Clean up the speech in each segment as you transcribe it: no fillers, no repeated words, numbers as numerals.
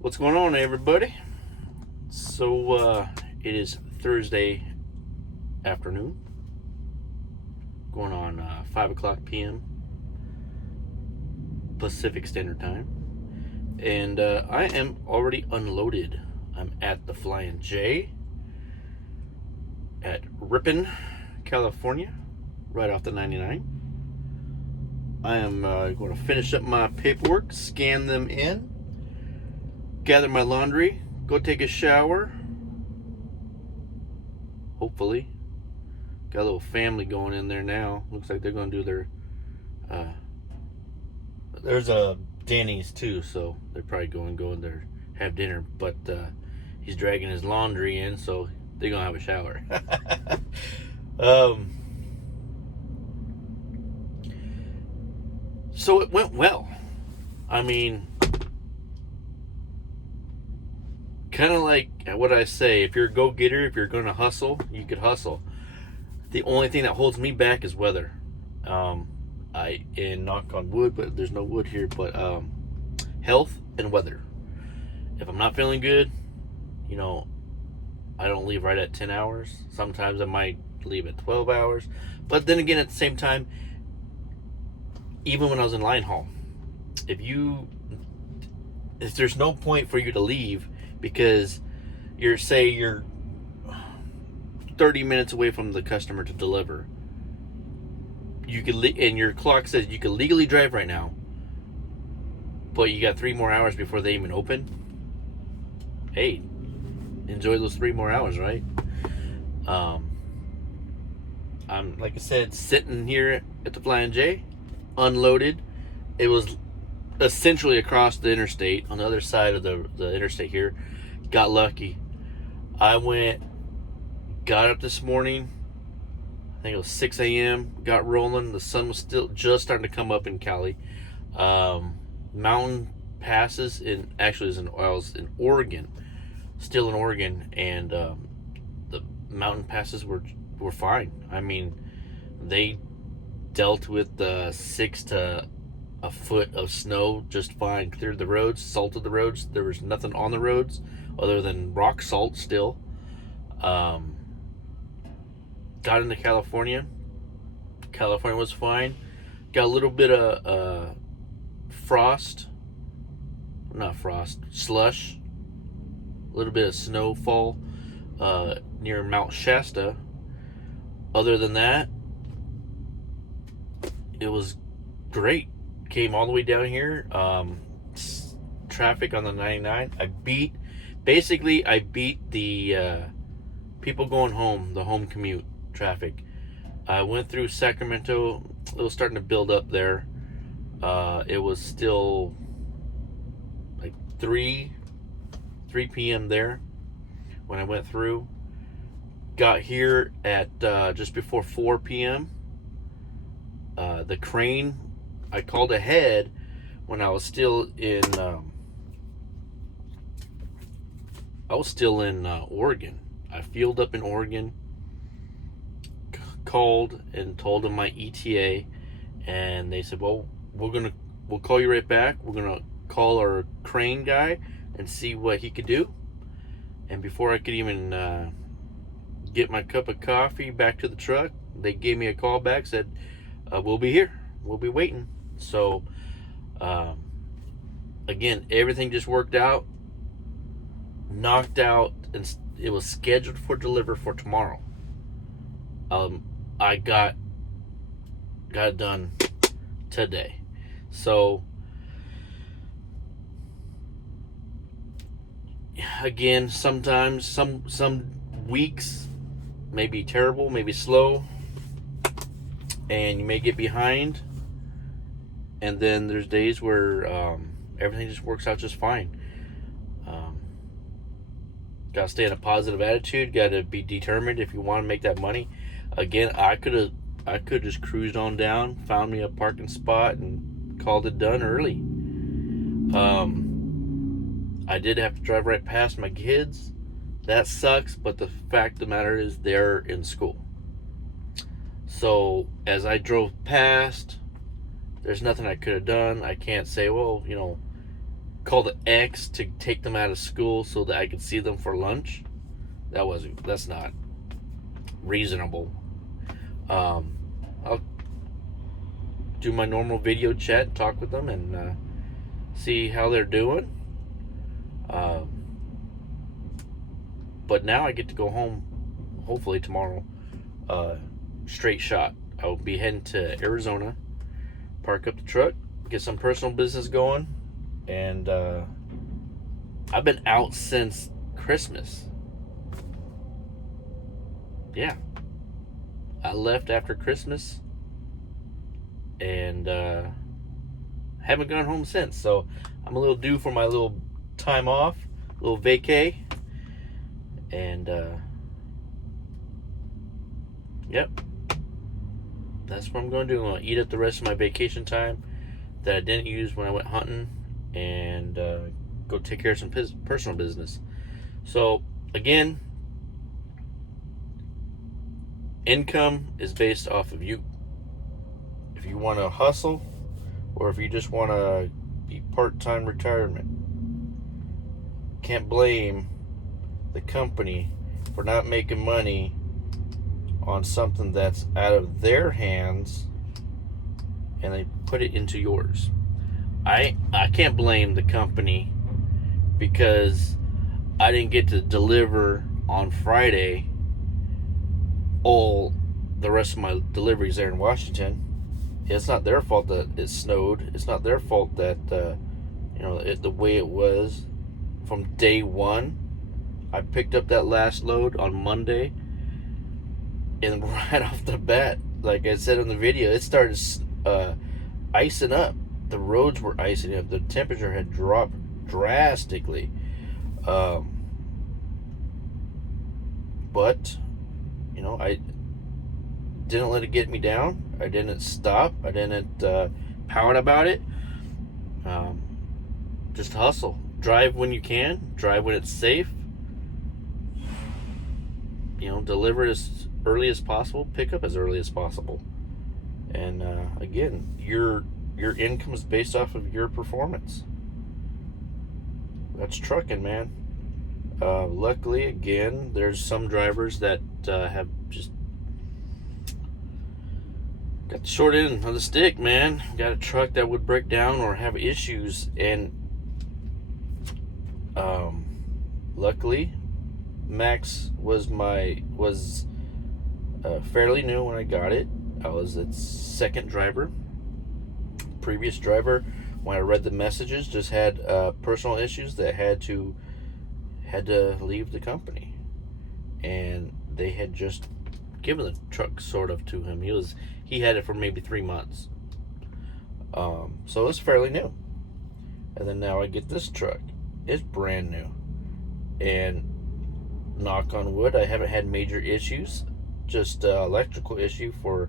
What's going on, everybody? So, it is Thursday afternoon, going on 5 o'clock p.m. Pacific Standard Time, and I am already unloaded. I'm at the Flying J at Ripon, California, right off the 99. I am going to finish up my paperwork, scan them in, gather my laundry, go take a shower. Hopefully. Got a little family going in there now. Looks like they're going to do their. There's a Denny's too, so they're probably going to go in there, have dinner. But he's dragging his laundry in, so they're going to have a shower. So it went well. I mean, kind of like what I say, if you're a go-getter, if you're going to hustle, you could hustle. The only thing that holds me back is weather. And knock on wood, but there's no wood here, but health and weather. If I'm not feeling good, I don't leave right at 10 hours. Sometimes I might leave at 12 hours. But then again, at the same time, even when I was in line haul, if there's no point for you to leave because you're 30 minutes away from the customer to deliver, you could and your clock says you can legally drive right now, but you got 3 more hours before they even open. Hey, enjoy those 3 more hours, right? I'm, like I said, sitting here at the Flying J, unloaded. It was essentially across the interstate, on the other side of the interstate here. Got lucky. I got up this morning, I think it was 6 a.m., got rolling. The sun was still just starting to come up in Cali. Mountain passes I was in Oregon, still in Oregon, and the mountain passes were fine. I mean, they dealt with 6 to a foot of snow just fine. Cleared the roads, salted the roads. There was nothing on the roads other than rock salt still. Got into California. California was fine. Got a little bit of slush. A little bit of snowfall near Mount Shasta. Other than that, it was great. Came all the way down here. Traffic on the 99. I beat the people going home, the home commute traffic. I went through Sacramento. It was starting to build up there. It was still like 3 p.m. there when I went through. Got here at just before 4 p.m. The crane, I called ahead when I was still in Oregon. I fueled up in Oregon, called and told them my ETA, and they said, well, we'll call you right back. We're gonna call our crane guy and see what he could do. And before I could even get my cup of coffee back to the truck, they gave me a call back, said, we'll be here, we'll be waiting. So again, everything just worked out, knocked out, and it was scheduled for deliver for tomorrow. I got it done today. So again, sometimes some weeks may be terrible, maybe slow, and you may get behind, and then there's days where everything just works out just fine. Got to stay in a positive attitude. Got to be determined if you want to make that money. Again, I could just cruised on down, found me a parking spot, and called it done early. I did have to drive right past my kids. That sucks, but the fact of the matter is they're in school. So as I drove past, there's nothing I could have done. I can't say, well, call the ex to take them out of school so that I could see them for lunch. That's not reasonable. I'll do my normal video chat, talk with them, and see how they're doing. But now I get to go home, hopefully tomorrow, straight shot. I will be heading to Arizona, park up the truck, get some personal business going, and I've been out since Christmas. Yeah, I left after Christmas, and haven't gone home since. So I'm a little due for my little time off, little vacay, and yep, that's what I'm going to do. I'm going to eat up the rest of my vacation time that I didn't use when I went hunting, and go take care of some personal business. So again, income is based off of you. If you want to hustle, or if you just want to be part-time retirement, can't blame the company for not making money on something that's out of their hands and they put it into yours. I can't blame the company because I didn't get to deliver on Friday all the rest of my deliveries there in Washington. It's not their fault that it snowed. It's not their fault that the way it was from day one. I picked up that last load on Monday, and right off the bat, like I said in the video, it started icing up. The roads were icing up. The temperature had dropped drastically. But I didn't let it get me down. I didn't stop. I didn't pout about it. Just hustle. Drive when you can. Drive when it's safe. Deliver as early as possible. Pick up as early as possible. And again, your income is based off of your performance. That's trucking, man. Luckily, again, there's some drivers that have just got the short end of the stick, man. Got a truck that would break down or have issues, and luckily, Max was fairly new when I got it. I was its second driver. Previous driver, when I read the messages, just had personal issues that had to leave the company, and they had just given the truck sort of to him. He had it for maybe 3 months, so it's fairly new. And then now I get this truck. It's brand new, and knock on wood, I haven't had major issues. Just electrical issue for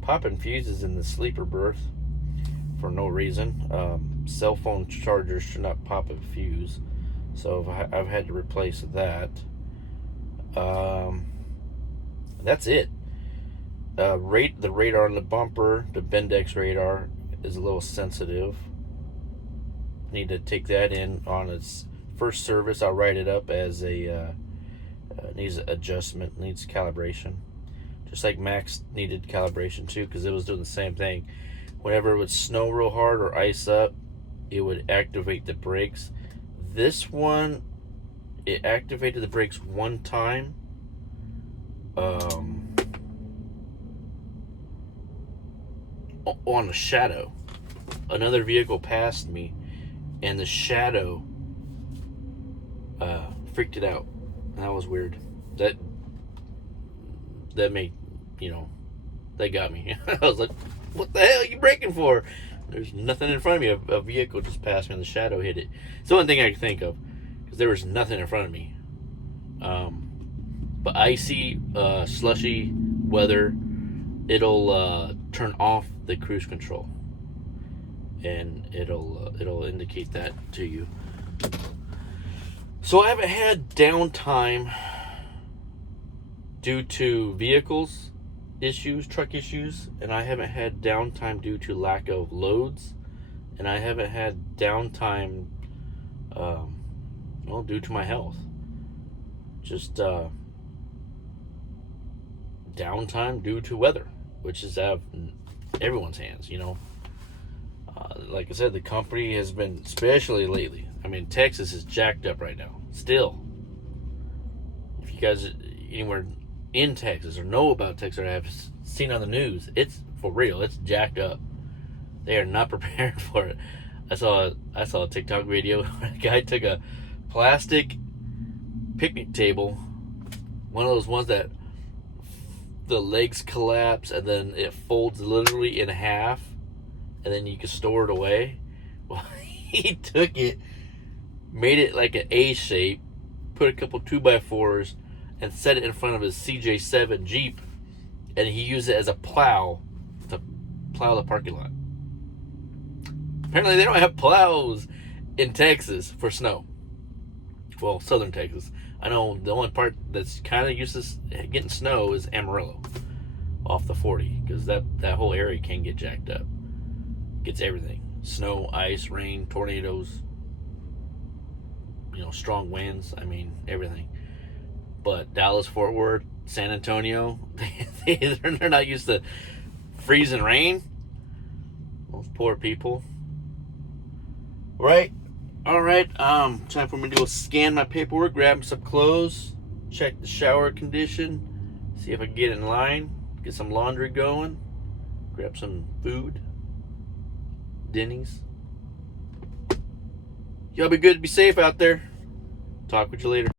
popping fuses in the sleeper berth for no reason. Cell phone chargers should not pop a fuse, so I've had to replace that. That's it. The radar on the bumper, the Bendix radar, is a little sensitive. Need to take that in on its first service. I'll write it up as needs adjustment, needs calibration. Just like Max needed calibration too, because it was doing the same thing. Whenever it would snow real hard or ice up, it would activate the brakes. This one, it activated the brakes one time. On a shadow. Another vehicle passed me, and the shadow freaked it out. That was weird. That made, that got me. I was like, what the hell are you braking for? There's nothing in front of me. A vehicle just passed me and the shadow hit it. It's the only thing I could think of, because there was nothing in front of me. But icy, slushy weather, it'll turn off the cruise control, and it'll indicate that to you. So I haven't had downtime due to vehicles issues, truck issues, and I haven't had downtime due to lack of loads, and I haven't had downtime, well, due to my health. Just downtime due to weather, which is out of everyone's hands, you know. Like I said, the company has been, especially lately. I mean, Texas is jacked up right now. Still, if you guys anywhere in Texas or know about Texas or have seen on the news, it's for real. It's jacked up. They are not prepared for it. I saw a TikTok video where a guy took a plastic picnic table, one of those ones that the legs collapse and then it folds literally in half, and then you can store it away. Well, he took it, made it like an A shape, put a couple 2x4s, and set it in front of his CJ7 Jeep, and he used it as a plow to plow the parking lot. Apparently, they don't have plows in Texas for snow. Well, southern Texas. I know the only part that's kind of used to getting snow is Amarillo, off the 40, because that whole area can get jacked up. Gets everything: snow, ice, rain, tornadoes. You know, strong winds. I mean, everything. But Dallas, Fort Worth, San Antonio, they're not used to freezing rain. Those poor people. Right? Alright, time for me to go scan my paperwork, grab some clothes, check the shower condition, see if I can get in line, get some laundry going, grab some food, Denny's. Y'all be good, be safe out there. Talk with you later.